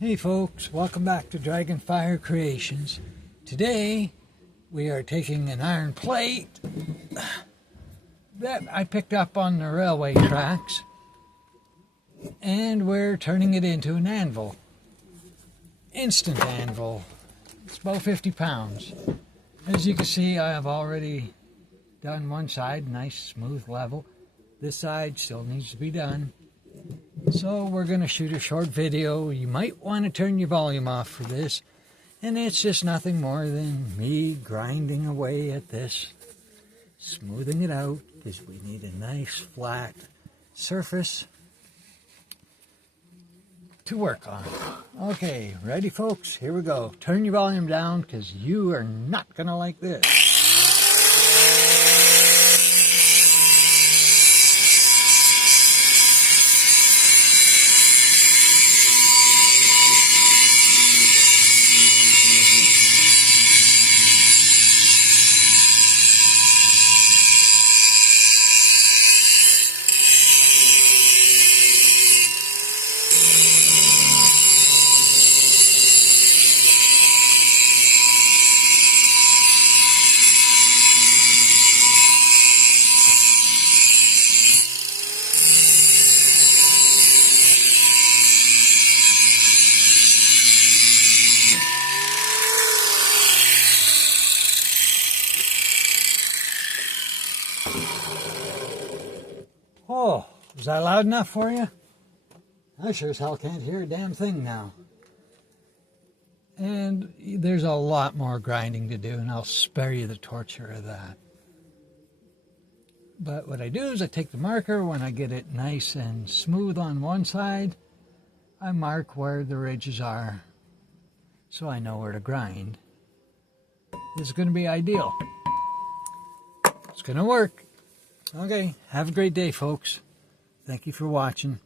Hey folks, welcome back to Dragonfire Creations. Today we are taking an iron plate that I picked up on the railway tracks and we're turning it into an anvil. Instant anvil. It's about 50 pounds. As you can see, I have already done one side, nice smooth level. This side still needs to be done. So we're going to shoot a short video. You might want to turn your volume off for this. And it's just nothing more than me grinding away at this, smoothing it out, because we need a nice flat surface to work on. Okay, ready folks? Here we go. Turn your volume down because you are not going to like this. Oh, was that loud enough for you? I sure as hell can't hear a damn thing now. And there's a lot more grinding to do, and I'll spare you the torture of that. But what I do is I take the marker when I get it nice and smooth on one side. I mark where the ridges are so I know where to grind. This is going to be ideal. It's going to work. Okay, have a great day, folks. Thank you for watching.